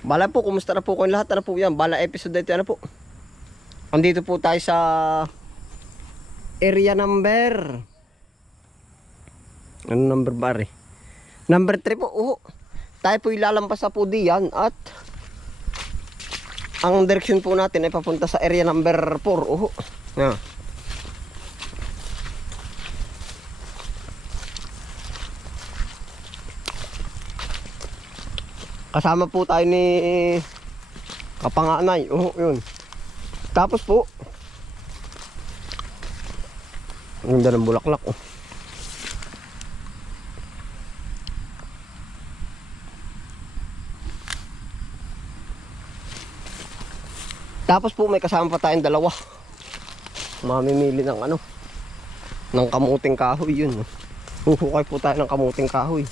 Bala po, kumusta na po kung lahat? Ano po yan? Bala episode dito, ano po? Andito po tayo sa area number. Ano number ba rin? Number 3 po. Tayo po ilalampas na po diyan at ang direksyon po natin ay papunta sa area number 4. Yeah. Kasama po tayo ni Kapanganay. Yun. Tapos po, ang ganda ng bulaklak. Tapos po may kasama pa tayong dalawa. Mamimili ng ng kamuting kahoy yun. Huhukay po tayo ng kamuting kahoy.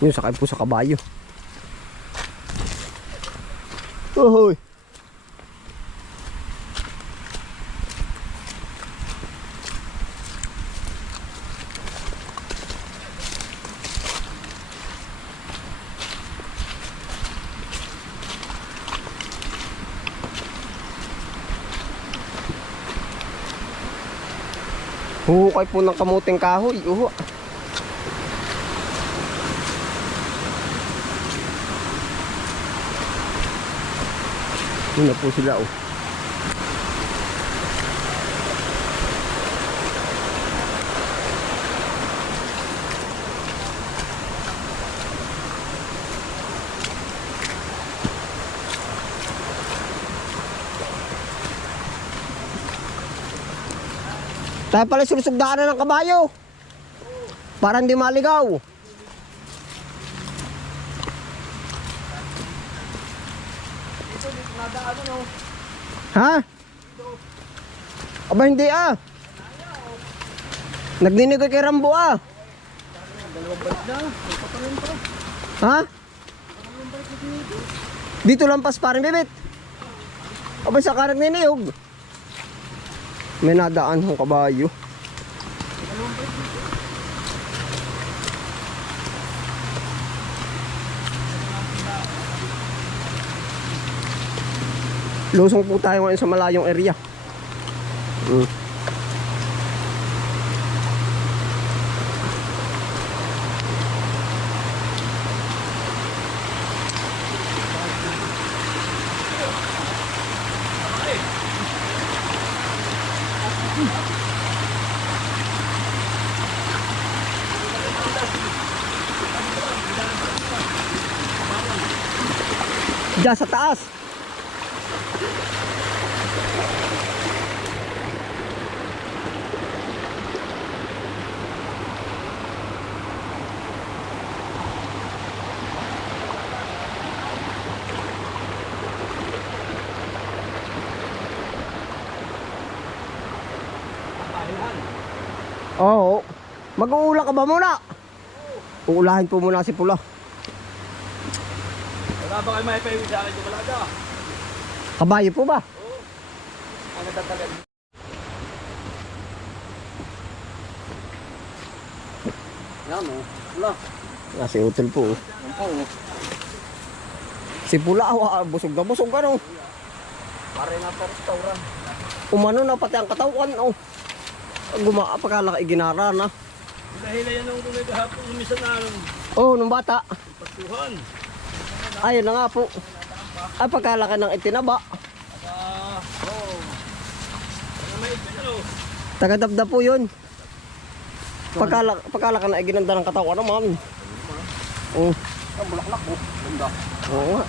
Yun, sakay po sa kabayo. Uhoy. Huhukay po ng kamuting kahoy. Yun na po sila. Tayo pala sinusugdaanan ng kabayo para hindi maligaw. Ha? Aba hindi Nagninigoy kay Rambo Dalawang balik na. Pagpatalim pa. Ha? Dalawang balik na dito. Dito lampas parin bibit. Aba saka nagniniyog. May nadaan ng kabayo. Dalawang balik dito. Lusong po tayo ngayon sa malayong area. Diyan sa taas. Oo. Mag-uula ka ba muna? Uulahin po muna si Pula. Wala ba kayo may paiwi sa akin yung malaga? Kabayo po ba? Oo. Ang natatagal. Yan Pula. Si Utel po. Yan po. Si Pula, busog na busog Pare nga pa restaurant. Umano na pati ang katawan Pagkalaki ginara na. Dahil yan ang kulay kahapon umisa na Nung bata. pagtuhan. Ayun na nga po. Pagkalaki ng itinaba. May ito. Tagadabda po yun. Pagkalaki na iginanda ng katawan naman. Ang bulaklak po. Ganda. Oo nga.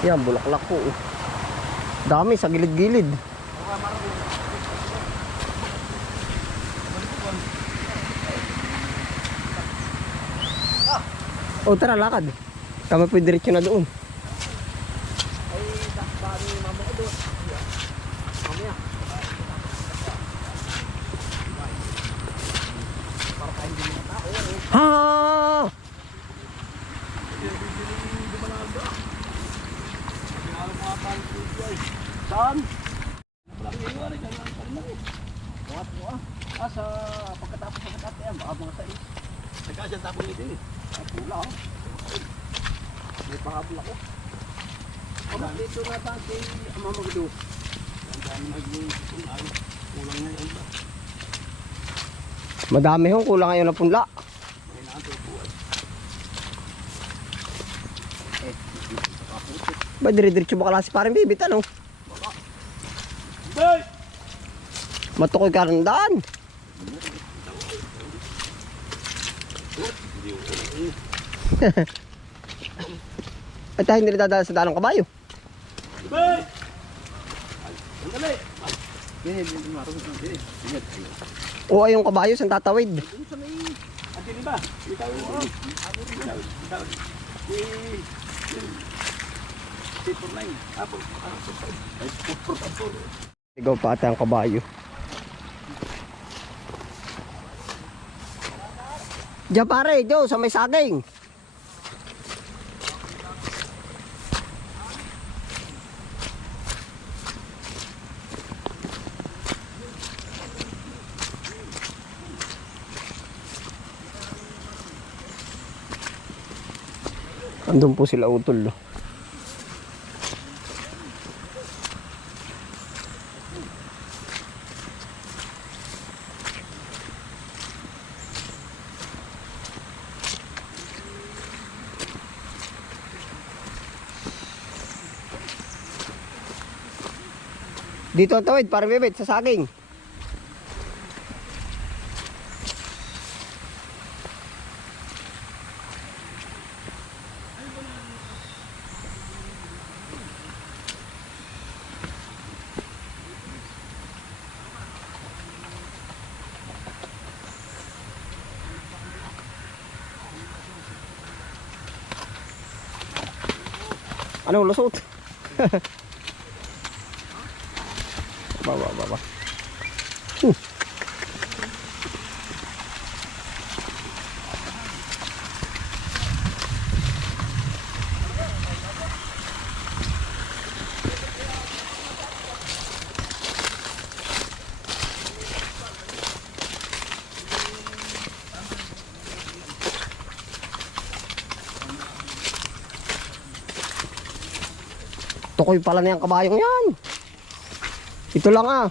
Yan, bulaklak po. Dami sa gilid-gilid. Tara, lakad. Kami po diretso na doon. Ay, takbari mama ko doon. Mamaya. Para kain din yung tao. Ha! Saan? Walang iwan, Sa pagkatapos ng ate yan, baka mga sais. Nagkasya tapos nito eh. Ay, pula oh. May pangabol ako. Ama, dito na dati, ama magdo. Ang dami nag-iisip ay, kulang na yun ba? Madami hong kulang ngayon na punla. May natin buhay. Ba, dire-diretso ba kalasi parang bibit, ano? Hey! Matukoy ka rin daan. At tayo hindi nadadaan sa daan ng kabayo. Hey! Sandali! Hindi marunong ng hindi. O ay yung kabayo sa tatawid. Doon sa may... Ate di ba? Ikaw yung... Ikaw. Paper line. Apple. Ay, paper. Ikaw pa ata ang kabayo. Diyan pare, Joe, sa may saging. Andun po sila utol. No? Dito ang tawid, para bibit sa saging. Ano, lusot? Baba. Tukoy pala na yung kabayong yan. Ito lang ah.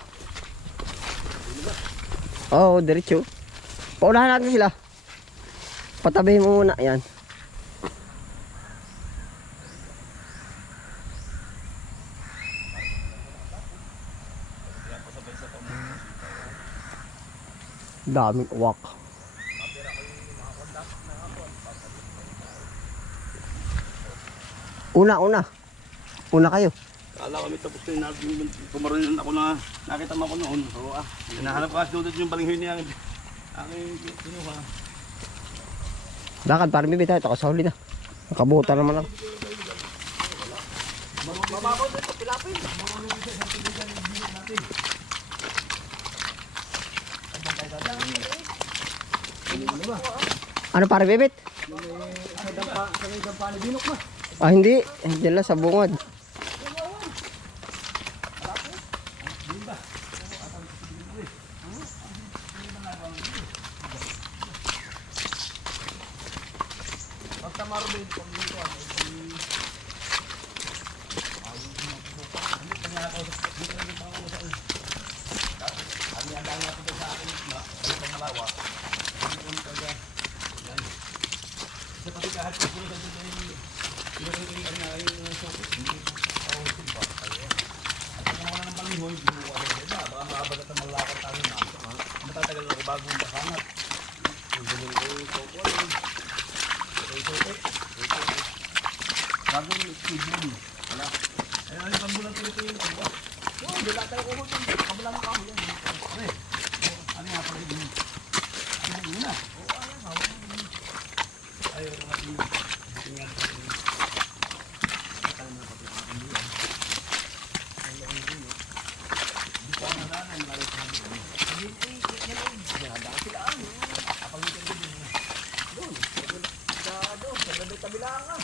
Oo, diretso. Paunahan natin sila. Patabihin mo muna. Yan. Daming uwak. Una kayo. Kala kami tapos kayo natin, kumaroon ako na nakita mo ako noon. Oo hinahanap ka kasi dudod yung balinghoy niya. Aking kinuha. Lakad, parang bibit tayo. Ito sa huli na. Nakabuta naman ako. Mababaw dito, pilapin. Ano parang bibit? Sa dampa ni Binok ma. Ah, hindi. Hindi lang sa bungad. Matatagal na ako bagong bakangat. Bagong studio. Wala. Ayun, ang pambulan tuloy yung iba. Oo, dila tayo ko doon. Kabila na kamo yan. Ano nga pala yun? Ano yun na? Oo, ayun. Tingnan.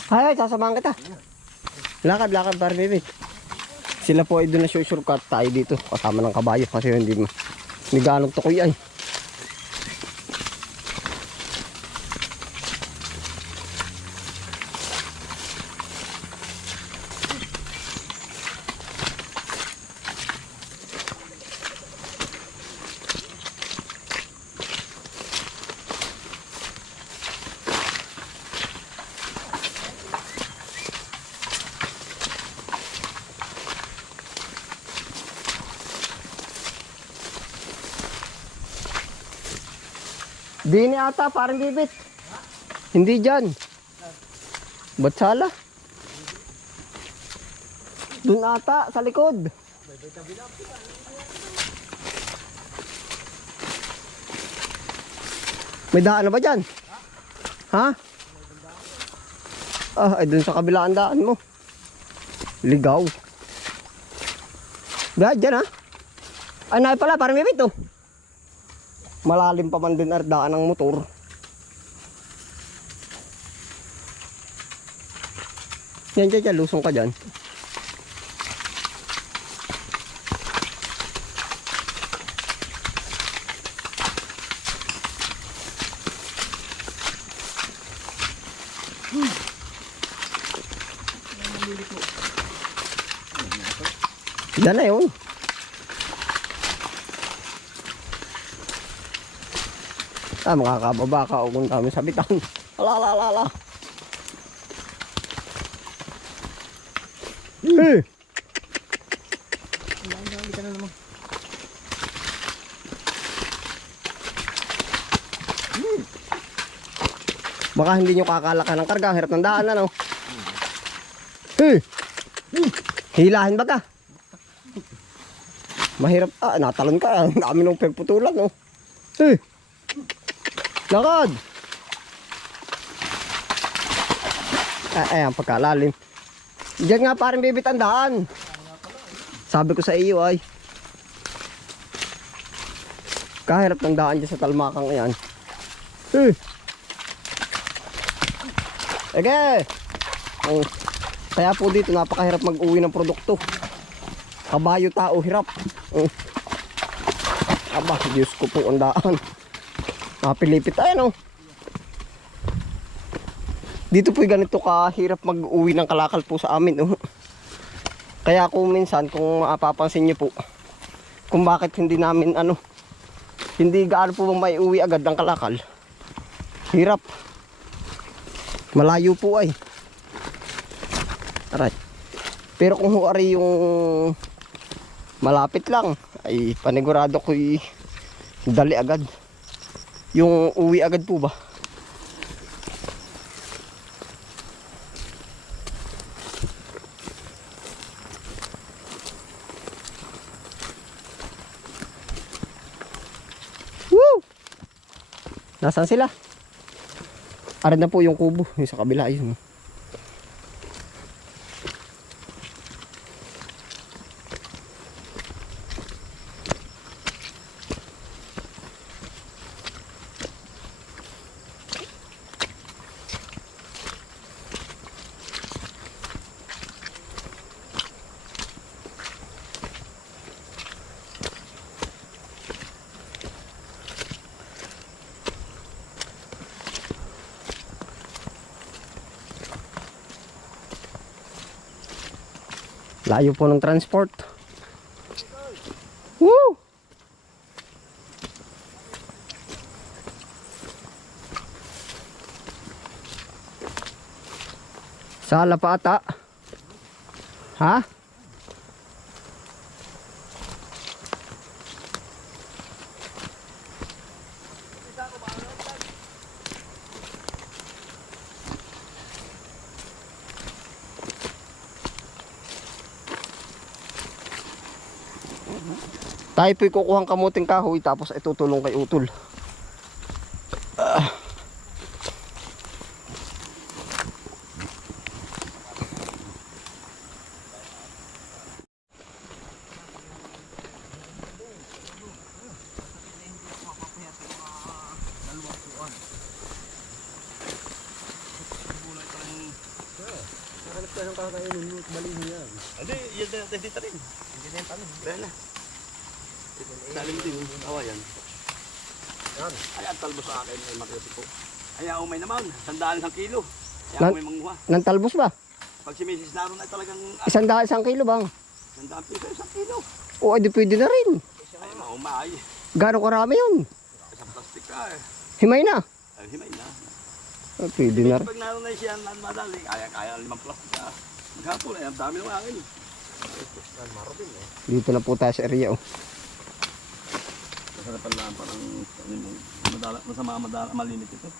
Ay, sasamahan kita. Lakad, parang bibit. Sila po ay doon na short tayo dito. Kasama ng kabayo kasi hindi ganong tukoy ay. Di ni ata, parang bibit. Hindi dyan. Batsala. Doon ata, sa likod. May daan na ba dyan? Ha? Ah, ay dun sa kabilaan daan mo. Ligaw. Dyan ha? Ay, naay pala, parang bibit oh. Malalim pa man din daan ng motor. Yan, lusong ka dyan. Yan na yun. Makakababa ka o kung kami sabitan. Ala. Hindi ka na naman. Baka hindi nyo kakalakan ng karga. Hirap ng daan ano. Hilahin ba ka? Mahirap. Natalon ka. Ang dami ng pagputulan no. Lakad. Ang pagkalalim. Diyan nga parang bibit ang daan. Sabi ko sa iyo ay kahirap ng daan dyan sa talmakang yan. Kaya po dito napakahirap mag-uwi ng produkto. Kabayo tao hirap. Aba, Diyos ko po ang daan. Napilipit tayo no. Dito po ganito kahirap mag-uwi ng kalakal po sa amin oh. Kaya kung minsan kung mapapansin niyo po kung bakit hindi namin hindi gaano po bang maiuwi agad ang kalakal. Hirap. Malayo po ay. Aray. Pero kung huwari yung malapit lang ay panigurado ko'y dali agad. Yung uwi agad po ba? Woo! Nasaan sila? Aran na po yung kubo. Yung sa kabila yun. Layo po ng transport. Woo! Sala pa ata. Ha? Tayo po'y kukuhang kamuting kahoy tapos itutulong kay utol. Hindi, yan din dito rin. Hindi din tanong. Bela. Salim din, awayan. Ayan, talbos sa akin ay makyasi po. Ayan, umay naman, 100 kilo. Ayan, umay manguha. Nang talbos ba? Pag si Mrs. naroon ay talagang... 100 kilo bang? 100 piso, 1 kilo. O, edi pwede na rin. Ay, maumay. Gano'ng karami yun? Isang plastic ka eh. Himay na? Ay, himay na. Pwede na rin. Pag naroon na siya, madali, kaya 5 plastic ka. Maghapon ay, ang dami ng akin. Maro din eh. Dito na po tayo sa area oh. Masarap pala parang masama malimit ito.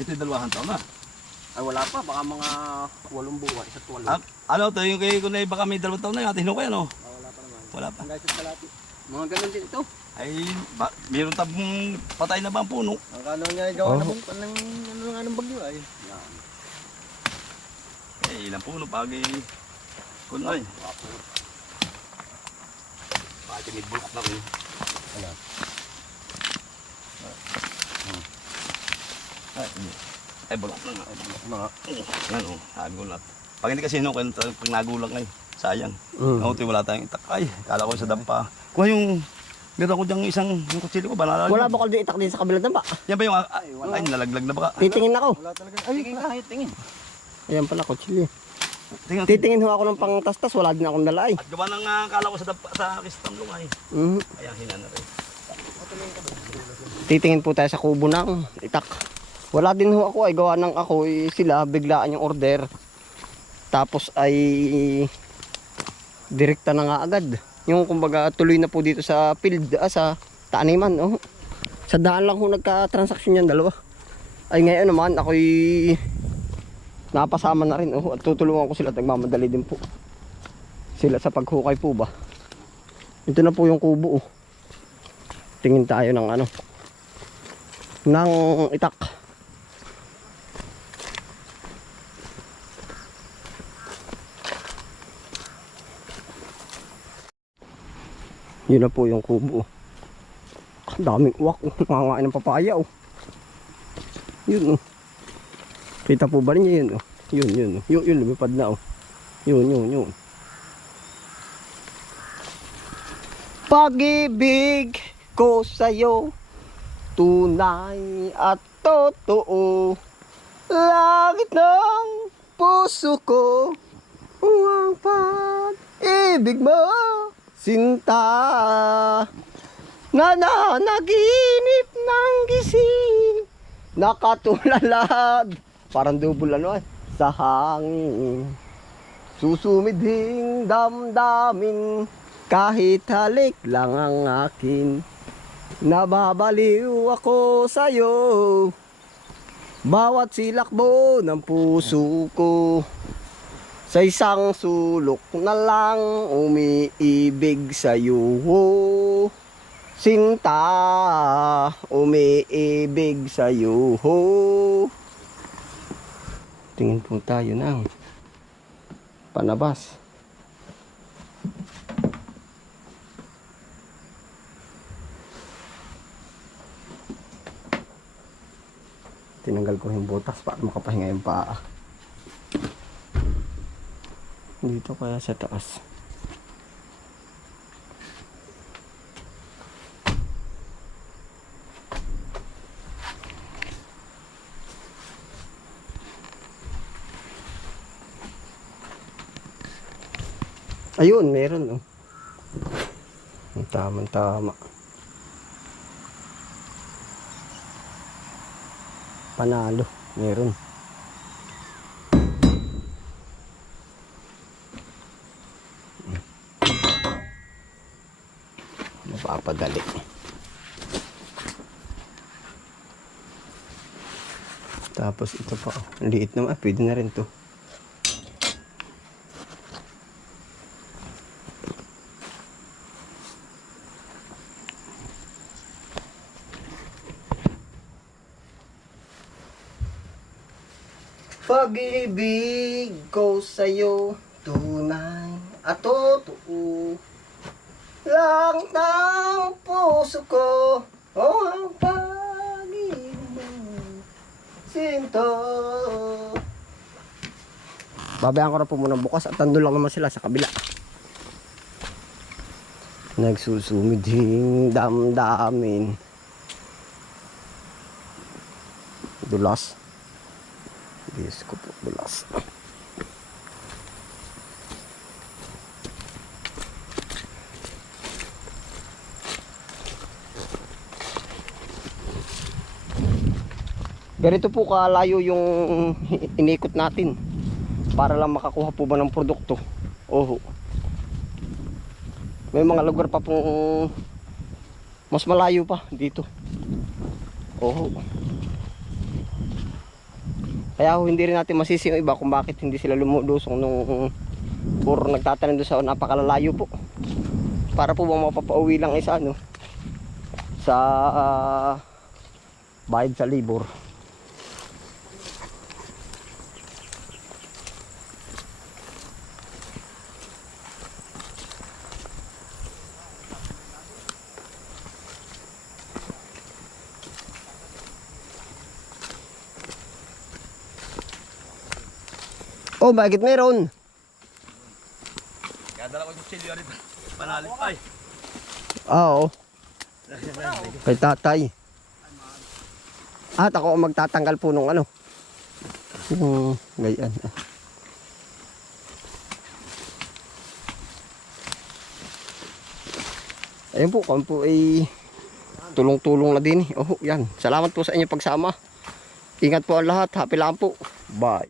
Ito yung 2 taon na. Ay wala pa, baka mga 8 buwan, 1 Ano to yung kay kunay baka may 2 taon na yung atin ko ano? wala pa naman. Wala pa. Hanggang sa kalati. Mga ganun din ito. Ay, mayroon tabong patay na ba ang puno? Ang kano niya gawa ng ano ng bagyo ay. Yan. Eh, ilang puno pag kunay. Pati may bulok na rin. Ano? Ay, bulok na nga. Mga Ano, sabi ko lahat. Pag hindi kasi pag nagulang ay, sayang. Mm. Nauti wala tayong itak. Ay, kala ko sa dampa. Kuha yung, meron ko diyang yung kutsili ko, banala. wala ba kaldo itak din sa kabilang damba? Yan ba yung, ay, nalaglag na baka. Titingin ako. Wala talaga. Ay, tingin ka, tingin. Ayan pala, kutsilyo. Tingin. Titingin ho ako ng pangtastas, wala din akong dala ay. At gawa ng kala ko sa dampa, sa kistamlong ay. Mhm. Kaya hinan na rin. Titingin po tayo sa kubo ng itak. Wala din ho ako ay gawa ng ako sila biglaan yung order. Tapos ay direkta na nga agad. Yung kumbaga tuloy na po dito sa field, sa taniman. Oh. Sa daan lang ho nagka-transaction yan dalawa. Ay ngayon naman ako'y napasama na rin. Oh. At tutulungan ko sila at nagmamadali din po. Sila sa paghukay po ba. Ito na po yung kubo. Oh. Tingin tayo ng ano. Ng itak. Yun na po yung kubo. Ang daming uwak. Nangangain ng papaya. Oh. Yun. Oh. Kita po ba niya yun? Oh. Yun. Yun, lumipad na. Oh. Yun. Pag-ibig ko sa'yo, tunay at totoo. Langit ng puso ko, ang pag-ibig mo. Sinta na naginip ng gising, nakatulalad parang double ano sa hangin, susumidhing damdamin, kahit halik lang ang akin, nababaliw ako sa'yo, bawat silakbo ng puso ko. Sa isang sulok na lang umiibig sa'yo. Sinta, umiibig sa'yo. Tingin po tayo ng panabas. Tinanggal ko yung butas para makapahinga yung paa. Dito kaya sa taas. Ayun, meron oh. Tama. Panalo, meron. Napapadali. Tapos ito pa, ang liit naman, pwede na rin to. Pag-ibig ko sa'yo, tunay at totoo. Lang ng puso ko, ang pag-ibig mo, sinto. Babayaan ko na po muna bukas at nandun lang naman sila sa kabila. Nagsusumidhing damdamin. Dulas. Diyos ko po, dulas. Ganito po kalayo yung inikot natin para lang makakuha po ba ng produkto. Oho. May mga lugar pa pong mas malayo pa dito. Oo. Kaya hindi rin natin masisi yung iba kung bakit hindi sila lumudusong nung puro nagtatanim doon sa napakalalayo po. Para po bang mapapauwi lang isa ano sa bayad sa libor. Oh, bakit meron? Kaya dala ko yung silyo rin. Panalit ay. Oo. Kay tatay. At ako ang magtatanggal po nung ano. Yung ganyan. Ayun po, kami po ay tulong-tulong na din. Oh, yan. Salamat po sa inyong pagsama. Ingat po ang lahat. Happy lang po. Bye.